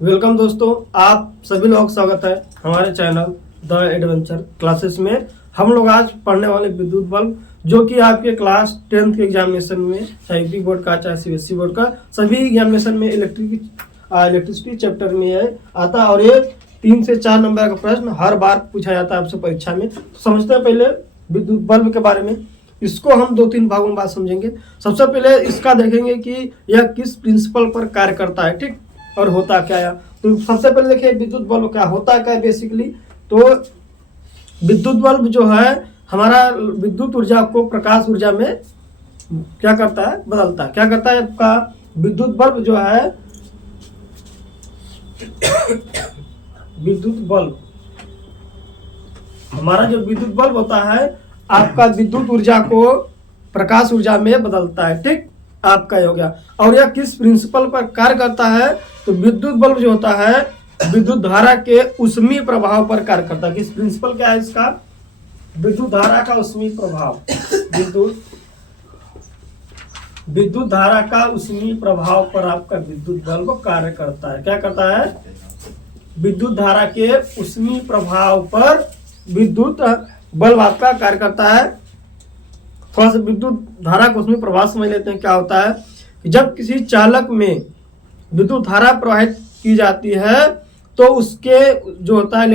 Welcome दोस्तों, आप सभी लोग स्वागत है हमारे चैनल द एडवेंचर क्लासेस में। हम लोग आज पढ़ने वाले विद्युत बल्ब जो कि आपके क्लास 10th के एग्जामिनेशन में, चाहे यूपी बोर्ड का चाहे सीबीएसई बोर्ड का, सभी एग्जामिनेशन में इलेक्ट्रिसिटी चैप्टर में आता है और ये 3 से 4 नंबर का प्रश्न हर बार पूछा जाता है आपसे परीक्षा में। तो समझते हैं पहले विद्युत बल्ब के बारे में। इसको हम 2-3 भागों में बात समझेंगे। सबसे पहले इसका देखेंगे कि यह किस प्रिंसिपल पर कार्य करता है, ठीक, और होता क्या है। तो सबसे पहले देखिए विद्युत बल्ब क्या होता क्या है बेसिकली। तो विद्युत बल्ब जो है हमारा विद्युत ऊर्जा को प्रकाश ऊर्जा में क्या करता है, बदलता है। क्या करता है आपका विद्युत बल्ब जो है विद्युत बल्ब, हमारा जो विद्युत बल्ब होता है आपका विद्युत ऊर्जा को प्रकाश ऊर्जा में बदलता है, ठीक, आपका हो गया। और यह किस प्रिंसिपल पर कार्य करता है, तो विद्युत बल्ब जो होता है विद्युत धारा के ऊष्मीय प्रभाव पर कार्य करता है। किस प्रिंसिपल क्या है इसका, विद्युत धारा का ऊष्मीय प्रभाव, विद्युत धारा का ऊष्मीय प्रभाव पर आपका विद्युत बल्ब कार्य करता है। क्या करता है, विद्युत धारा के ऊष्मीय प्रभाव पर विद्युत बल्ब आपका कार्य करता है। थोड़ा सा विद्युत धारा का ऊष्मीय प्रभाव समझ लेते हैं। क्या होता है कि जब किसी चालक में विद्युत धारा प्रवाहित की जाती है तो उसके जो होता है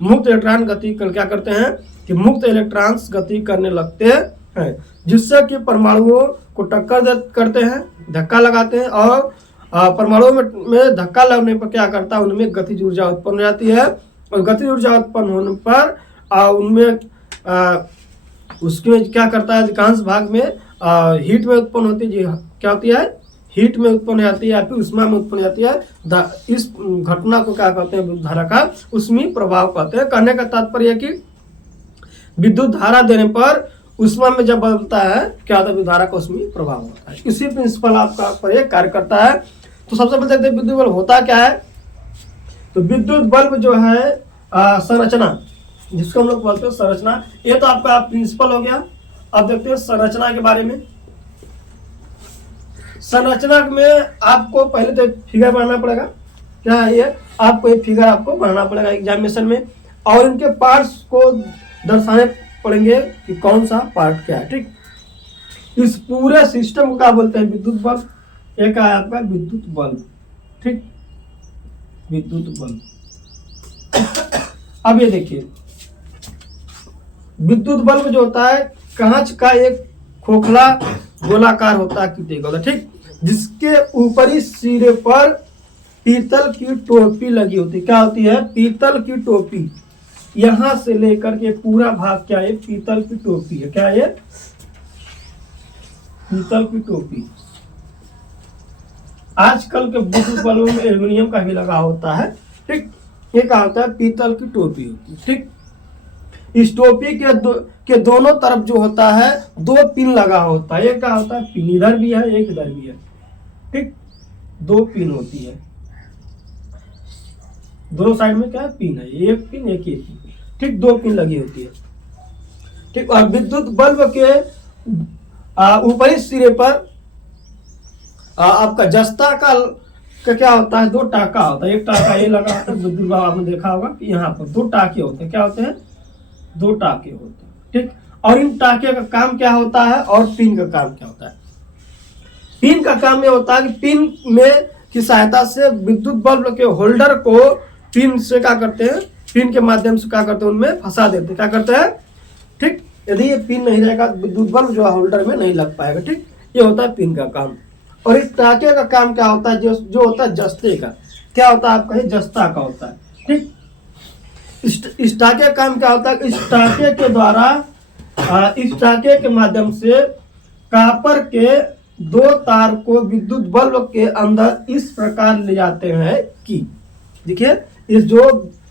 मुक्त इलेक्ट्रॉन गति कर क्या करते हैं कि मुक्त इलेक्ट्रॉन्स गति करने लगते हैं, जिससे कि परमाणुओं को टक्कर करते हैं, धक्का लगाते हैं और परमाणुओं में धक्का लगने पर क्या करता है, उनमें गतिज ऊर्जा उत्पन्न हो जाती है। और गतिज ऊर्जा उत्पन्न होने पर उनमें उसमें क्या करता है, अधिकांश भाग में हीट में उत्पन्न होती है। जी क्या होती है, हीट में उत्पन्न जाती है या फिर उष्मा में उत्पन्न जाती है। इस घटना को क्या कहते हैं, विद्युत धारा का ऊष्मीय प्रभाव कहते हैं। कहने का तात्पर्य है कि विद्युत धारा देने पर उष्मा में जब बदलता है क्या होता है, विद्युत धारा का ऊष्मीय प्रभाव होता है। इसी प्रिंसिपल आपका पर यह कार्य करता है। तो सबसे पहले देखते हैं विद्युत बल्ब होता क्या है। तो विद्युत बल्ब जो है संरचना, जिसको हम लोग बोलते हैं संरचना, ये तो आपका प्रिंसिपल हो गया। अब देखते हैं संरचना के बारे में। संरचना में आपको पहले तो फिगर बनाना पड़ेगा। क्या है ये, आपको एक फिगर आपको बनाना पड़ेगा एग्जामिनेशन में, और इनके पार्ट्स को दर्शाने पड़ेंगे कि कौन सा पार्ट क्या है, ठीक। इस पूरे सिस्टम को क्या बोलते हैं, विद्युत बल्ब। एक है आपका विद्युत बल्ब, ठीक, विद्युत बल्ब। अब ये देखिए विद्युत बल्ब जो होता है कांच का एक खोखला गोलाकार होता है, ठीक, जिसके ऊपरी सिरे पर पीतल की टोपी लगी होती है। क्या होती है, पीतल की टोपी। यहां से लेकर के पूरा भाग क्या है, पीतल की टोपी है। क्या है, पीतल की टोपी। आजकल के विद्युत बल्बों में एल्युमिनियम का भी लगा होता है, ठीक। ये क्या होता है, पीतल की टोपी होती है, ठीक। इस टोपी के दोनों तरफ जो होता है 2 पिन लगा होता है। एक क्या होता है, पिन इधर भी है, एक इधर भी है, ठीक, 2 पिन होती है। दोनों साइड में क्या है, पिन है, एक पिन एक ही पिन, ठीक, 2 पिन लगी होती है, ठीक। और विद्युत बल्ब के ऊपरी सिरे पर आपका जस्ता का क्या होता है, 2 टाका होता है। एक टाका ये लगा होता है, विद्युत बल्ब आपने देखा होगा कि यहाँ पर 2 टाके होते हैं। क्या होते हैं, 2 टाके होते हैं, ठीक। और इन टाके का काम क्या होता है और पिन का काम क्या होता है। पिन का काम ये होता है कि पिन में की सहायता से विद्युत बल्ब के होल्डर को पिन से क्या करते हैं, पिन के माध्यम से क्या करते हैं, उनमें फंसा देते हैं। क्या करते हैं, ठीक। यदि ये पिन नहीं रहेगा विद्युत बल्ब जो है होल्डर में नहीं लग पाएगा, ठीक। ये होता है पिन का काम। और इस टाके का काम क्या होता है, जो होता है जस्ते का। क्या होता है आपका, जस्ता का होता है, ठीक। इस टाके का काम क्या होता है, इस टाके के द्वारा इस टाके के माध्यम से कॉपर के 2 तार को विद्युत बल्ब के अंदर इस प्रकार ले जाते हैं कि देखिए, इस जो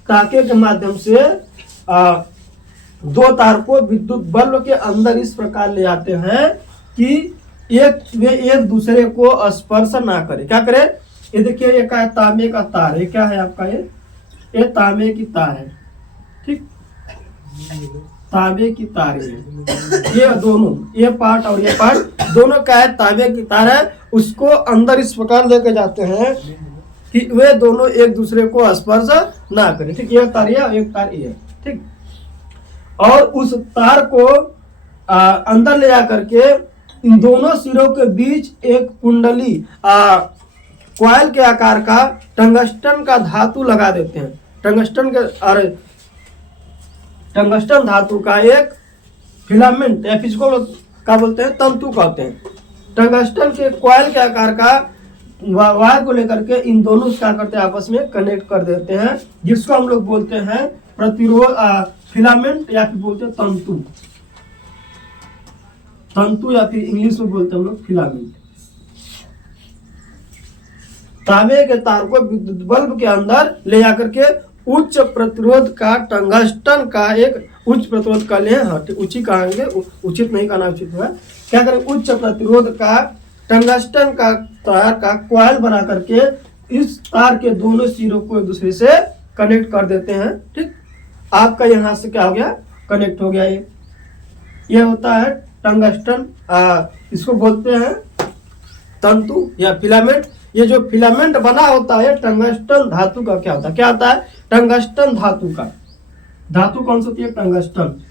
टाके के माध्यम से 2 तार को विद्युत बल्ब के अंदर इस प्रकार ले जाते हैं कि वे एक दूसरे को स्पर्श ना करे। क्या करे, ये देखिए, ये क्या है, तांबे का तार है। क्या है आपका, ये तांबे की तार है, ठीक, तांबे की तार है। ये दोनों, ये पार्ट और ये पार्ट दोनों क्या है, तांबे की तार है। उसको अंदर इस प्रकार लेके जाते हैं कि वे दोनों एक दूसरे को स्पर्श ना करें। ठीक, एक तार ये एक तार ये। ठीक, और उस तार को अंदर ले जाकर के इन दोनों सिरों के बीच एक कुंडली कॉइल के आकार का टंगस्टन का धातु लगा देते हैं। टंगस्टन धातु का एक फिलामेंट या फिर इसको क्या बोलते हैं, तंतु कहते हैं। टंगस्टन के कॉइल के आकार का वायर को लेकर के इन दोनों क्या करते हैं, आपस में कनेक्ट कर देते हैं, जिसको हम लोग बोलते हैं प्रतिरोध फिलामेंट या फिर बोलते हैं तंतु या फिर इंग्लिश में बोलते हैं हम लोग फिलामेंट। तांबे के तार को विद्युत बल्ब के अंदर ले जाकर के उच्च प्रतिरोध का टंगस्टन का एक उच्च प्रतिरोध का ले, हाँ उचित कहेंगे, उचित नहीं कहना उचित है, क्या करें, उच्च प्रतिरोध का टंगस्टन का तार का कॉइल बना करके इस तार के दोनों सिरों को एक दूसरे से कनेक्ट कर देते हैं। ठीक, आपका यहाँ से क्या हो गया, कनेक्ट हो गया। ये होता है टंगस्टन, इसको बोलते हैं तंतु या फिलामेंट। ये जो फिलामेंट बना होता है टंगस्टन धातु का क्या होता है, क्या होता है, टंगस्टन धातु का। धातु कौन सी होती है, टंगस्टन।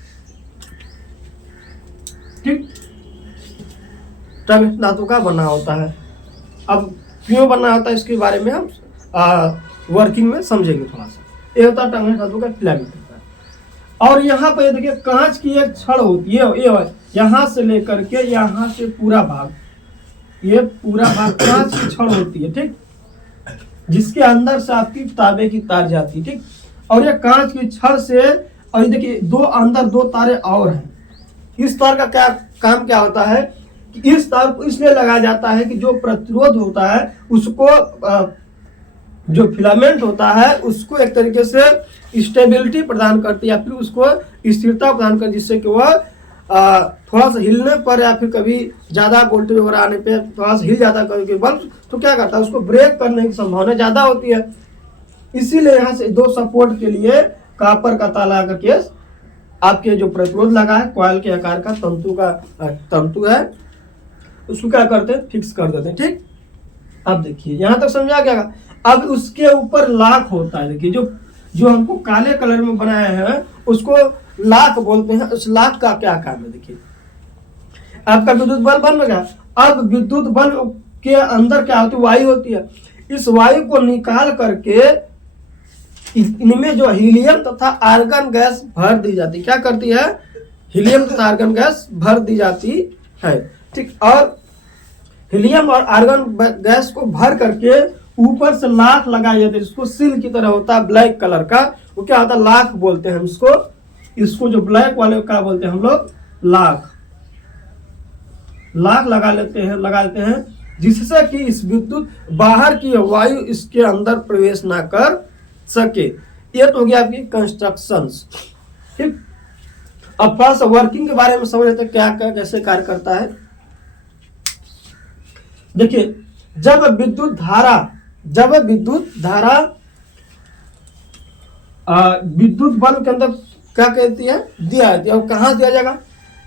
ठीक, टंगस्टन धातु का बना होता है। अब क्यों बना होता है इसके बारे में हम वर्किंग में समझेंगे थोड़ा सा। ये होता है टंगस्टन धातु का फिलामेंट होता है। और यहाँ पे देखिए कांच की एक छड़ होती है, ये यहाँ से लेकर के यहाँ से पूरा भाग, ये पूरा भाग कांच की छड़ होती है। ठीक, जिसके अंदर से आपकी तांबे की तार जाती है। ठीक, और ये कांच की छड़ से, और देखिए अंदर दो तारे और हैं। इस तार का क्या काम क्या होता है कि इस तार को इसलिए लगाया जाता है कि जो प्रतिरोध होता है उसको जो फिलामेंट होता है उसको एक तरीके से स्टेबिलिटी प्रदान करती है या फिर उसको स्थिरता प्रदान करती है, जिससे कि वह थोड़ा सा हिलने पर या फिर कभी ज्यादा वोल्टेज वगैरह आने पे थोड़ा सा हिल जाता है कभी बल्ब, तो क्या करता है उसको ब्रेक करने की संभावना ज्यादा होती है। इसीलिए यहाँ से दो सपोर्ट के लिए कॉपर का ताला करके आपके जो प्रतिरोध लगा है कॉइल के आकार का तंतु है उसको क्या करते हैं, फिक्स कर देते हैं। ठीक, अब देखिए यहाँ तक समझा क्या। अब उसके ऊपर लाख होता है, देखिए जो हमको काले कलर में बनाया है उसको लाख बोलते हैं। उस लाख का क्या काम है, देखिए आपका विद्युत बल्ब बन गया। अब विद्युत बल्ब के अंदर क्या होती है, वायु होती है। इस वायु को निकाल करके इनमें जो हीलियम तथा आर्गन गैस भर दी जाती है। क्या करती है, हीलियम तथा आर्गन गैस भर दी जाती है। ठीक, और हीलियम और आर्गन गैस को भर करके ऊपर से लाख लगाया जाता है, जिसको सील की तरह होता है ब्लैक कलर का, वो क्या होता है, लाख बोलते हैं इसको जो ब्लैक वाले क्या बोलते हैं हम लोग, लाख लगा लेते हैं, जिससे कि इस विद्युत बाहर की वायु इसके अंदर प्रवेश ना कर सके। ये तो हो गया आपकी कंस्ट्रक्शंस। ठीक, अब थोड़ा सा वर्किंग के बारे में समझ लेते हैं क्या कैसे कार्य करता है। देखिए जब विद्युत धारा विद्युत बल्ब के अंदर क्या कहती है, दिया जाती है। और कहाँ दिया जाएगा,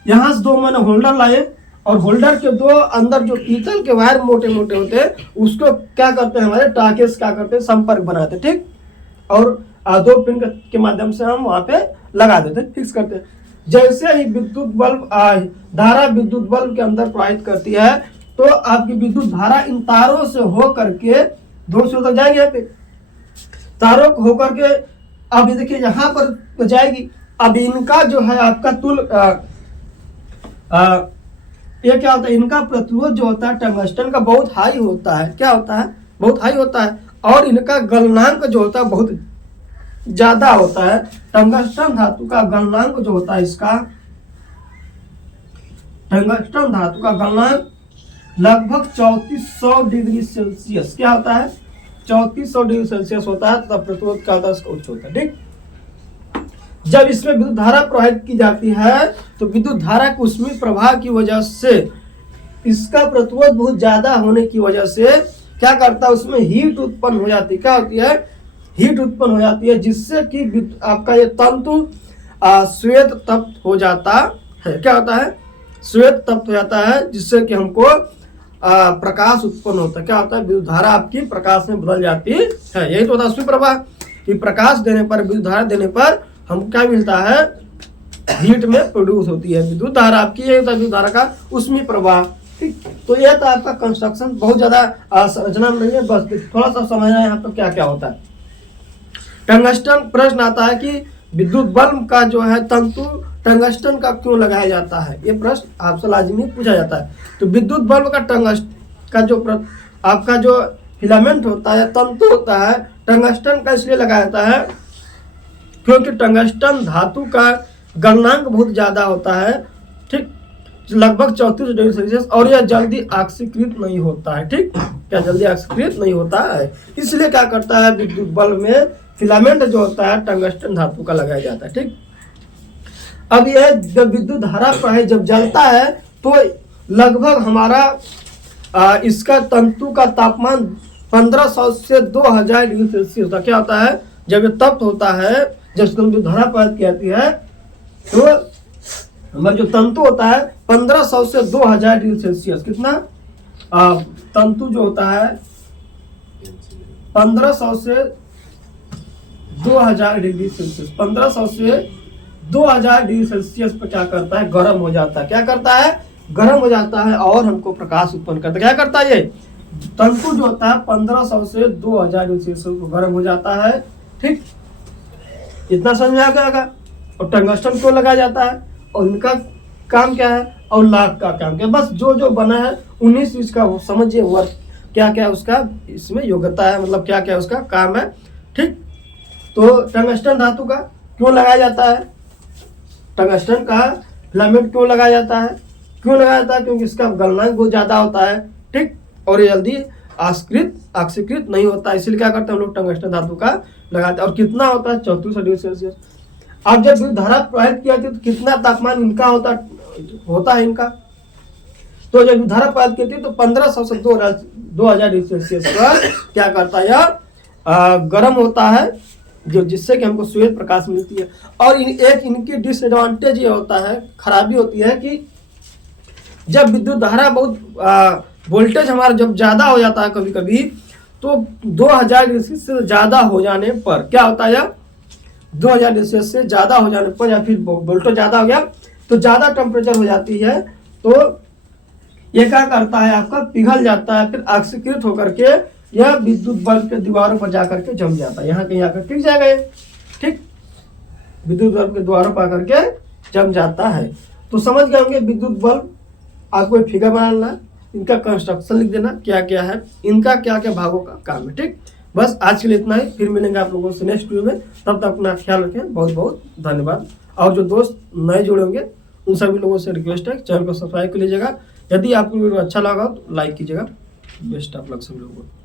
यहाँ से दो मैंने होल्डर लाए और होल्डर के दो अंदर जो पीतल के वायर मोटे मोटे होते हैं उसको क्या करते हैं, हमारे टाकेस क्या करते हैं, संपर्क बनाते हैं। ठीक, और दो पिन के माध्यम से हम वहां पे लगा देते हैं, फिक्स करते हैं। जैसे ही विद्युत बल्ब धारा विद्युत बल्ब के अंदर प्रवाहित करती है तो आपकी विद्युत धारा इन तारों से हो करके दो से उधर जाएंगे, यहाँ पे तारों को होकर के अब देखिए यहाँ पर जाएगी। अब इनका जो है आपका ये क्या होता है, इनका प्रतिरोध जो होता है टंगस्टन का बहुत हाई होता है। क्या होता है, बहुत हाई होता है। और इनका गलनांक जो होता है बहुत ज्यादा होता है। टंगस्टन धातु का गलनांक जो होता है, इसका टंगस्टन धातु का गलनांक लगभग 3400 डिग्री सेल्सियस क्या होता है, 3400 डिग्री सेल्सियस होता है। तब प्रतिरोध क्या होता है, उसका उच्च होता है। ठीक, जब इसमें विद्युत धारा प्रवाहित की जाती है तो विद्युत धारा के ऊष्मीय प्रवाह की वजह से इसका प्रतिरोध बहुत ज्यादा होने की वजह से क्या करता है, उसमें हीट उत्पन्न हो जाती है। क्या होती है, हीट उत्पन्न हो जाती है, जिससे कि आपका ये तंतु श्वेत तप्त हो जाता है। क्या होता है, श्वेत तप्त हो जाता है, जिससे कि हमको प्रकाश उत्पन्न होता है। क्या होता है? विद्युत धारा आपकी प्रकाश में बदल जाती है। यही तो होता है उष्मी प्रवाह कि प्रकाश देने पर, विद्युत धारा देने पर हमको क्या मिलता है? हीट में प्रोड्यूस होती है विद्युत धारा आपकी। यही होता है विद्युत धारा का उष्मी प्रवाह। ठीक, तो यह था आपका कंस्ट्रक्शन। बहुत ज्यादा संरचना में नहीं है, बस थोड़ा सा समझना है यहाँ पर क्या क्या होता है। टंगस्टन प्रश्न आता है कि विद्युत बल्ब का जो है तंतु टंगस्टन का क्यों लगाया जाता है? ये प्रश्न आपसे लाजिमी पूछा जाता है। तो विद्युत बल्ब का टंगस्टन का जो आपका जो फिलामेंट होता है, तंतु होता है, टंगस्टन का इसलिए लगाया जाता है क्योंकि टंगस्टन धातु का गलनांक बहुत ज्यादा होता है। ठीक, लगभग 34 डिग्री सेल्सियस, और यह जल्दी ऑक्सीकृत नहीं होता है। ठीक, क्या जल्दी ऑक्सीकृत नहीं होता है, इसलिए क्या करता है विद्युत बल्ब में फिलामेंट जो होता है टंगस्टन धातु का लगाया जाता है। ठीक, अब यह जब विद्युत धारा पर जब जलता है तो लगभग हमारा इसका तंतु का तापमान 1500 से 2000 डिग्री सेल्सियस होता है। क्या होता है? जब ये तप्त होता है, जब इसको विद्युत धारा प्रवाहित की जाती है तो हमारा जो तंतु होता है 1500 से 2000 डिग्री सेल्सियस, कितना तंतु जो होता है 1500 से 2000 डिग्री सेल्सियस, 1500 से 2000 डिग्री सेल्सियस पर क्या करता है? गर्म हो जाता है। क्या करता है? गर्म हो जाता है और हमको प्रकाश उत्पन्न करता है। क्या करता है? ये तंतु जो होता है 1500 से 2000 डिग्री सेल्सियस को गर्म हो जाता है। ठीक, इतना समझ में आ गया। और टंगस्टन क्यों लगाया जाता है और इनका काम क्या है और लाख का काम क्या है? बस जो जो बना है 19 चीज का वो समझिए वर्क क्या क्या उसका इसमें योग्यता है, मतलब क्या क्या उसका काम है। ठीक, तो टंगस्टन धातु का क्यों लगाया जाता है? टंगस्टन का फिलामेंट क्यों लगाया जाता है? क्यों लगाया जाता है? क्योंकि इसका गलनांक बहुत ज्यादा होता है। ठीक, और ये जल्दी ऑक्सीकृत नहीं होता, इसलिए क्या करते हैं हम लोग टंगस्टन धातु का लगाते हैं। और कितना होता है? 34 डिग्री सेल्सियस। अब जब विद्युत धारा प्रवाहित किया जाती है तो कितना तापमान इनका होता है इनका? तो जब विद्युत धारा प्रवाहित की थी तो 1500 से 2000 डिग्री सेल्सियस पर क्या करता है? यह गर्म होता है, जो जिससे कि हमको श्वेत प्रकाश मिलती है। और एक इनकी डिसएडवांटेज ये होता है, खराबी होती है कि जब विद्युत धारा बहुत वोल्टेज हमारा जब ज्यादा हो जाता है कभी कभी, तो 2000 डिग्री सेल्सियस से ज्यादा हो जाने पर क्या होता है? 2000 डिग्री सेल्सियस से ज्यादा हो जाने पर या फिर वोल्टेज ज्यादा हो गया तो ज्यादा टेम्परेचर हो जाती है, तो ये क्या करता है? आपका पिघल जाता है, फिर ऑक्सीकृत होकर के यह विद्युत बल्ब के दीवारों पर जाकर के जम जाता है। यहाँ कहीं आकर टिक जाएगा ये। ठीक, विद्युत बल्ब के द्वारों पर आकर के जम जाता है। तो समझ गए होंगे विद्युत बल्ब। आपको एक फिगर बनाना है, इनका कंस्ट्रक्शन लिख देना क्या क्या है, इनका क्या क्या भागों का काम है। ठीक, बस आज के लिए इतना ही, फिर मिलेंगे आप लोगों से नेक्स्ट वीडियो में। तब तक अपना ख्याल रखें। बहुत बहुत धन्यवाद। और जो दोस्त नए जुड़े होंगे उन सभी लोगों से रिक्वेस्ट है चैनल को सब्सक्राइब कर लीजिएगा। यदि आपको वीडियो अच्छा लगा तो लाइक कीजिएगा। बेस्ट ऑफ लक सभी लोगों को।